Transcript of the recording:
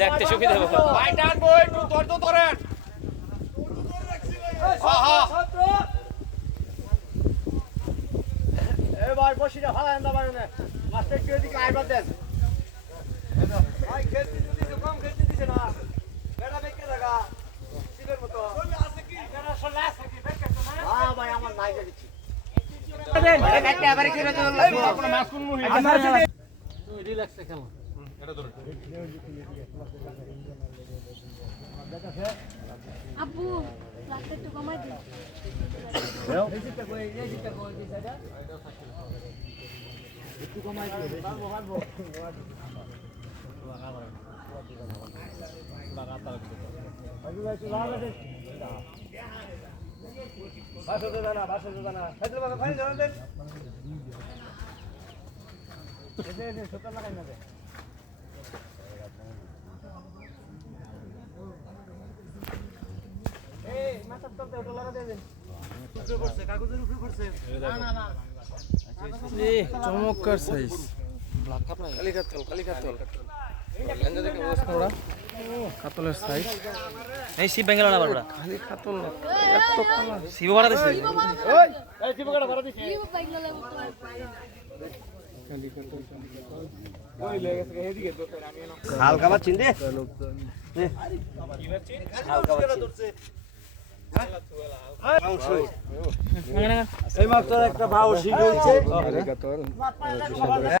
দেখতে সুবিধা হবে ভাই টানবো একটু ধৈর্য ধরেন ভাই বসিটা ভালো না ভাই মাস্টার কি ওদিকে আইবার দেন ভাই খেলতে দিছে কম খেলতে দিছে না বেড়া বেকে লাগা সিলের মতো আছে কি বেড়া সলে আছে কি বেকে তো না হ্যাঁ ভাই আমার নাই দেখছি দেন আরে কাটতে আবার কি রে আপনার মাছ কোন মুহি আমার তুই রিল্যাক্সে খেল এটা ধরে আব্বু লাস্টে তো কমাই দিন এই জিতটা কই দিছাটা একটু কমাই দিও মারবো চমৎকার সাইজ কাতলের সাইজ এই শিব বেঙ্গল না বারবার খালি কাতল এত কালা শিব বাড়া দিছে ওই এই জীবকটা ভরা দিছি কি বাইক লাগা তো ওই লেগে গেছে এদিকে তো আমি না হালকা মাছ চিনতে এই মাত্র একটা ভাও শিখে হচ্ছে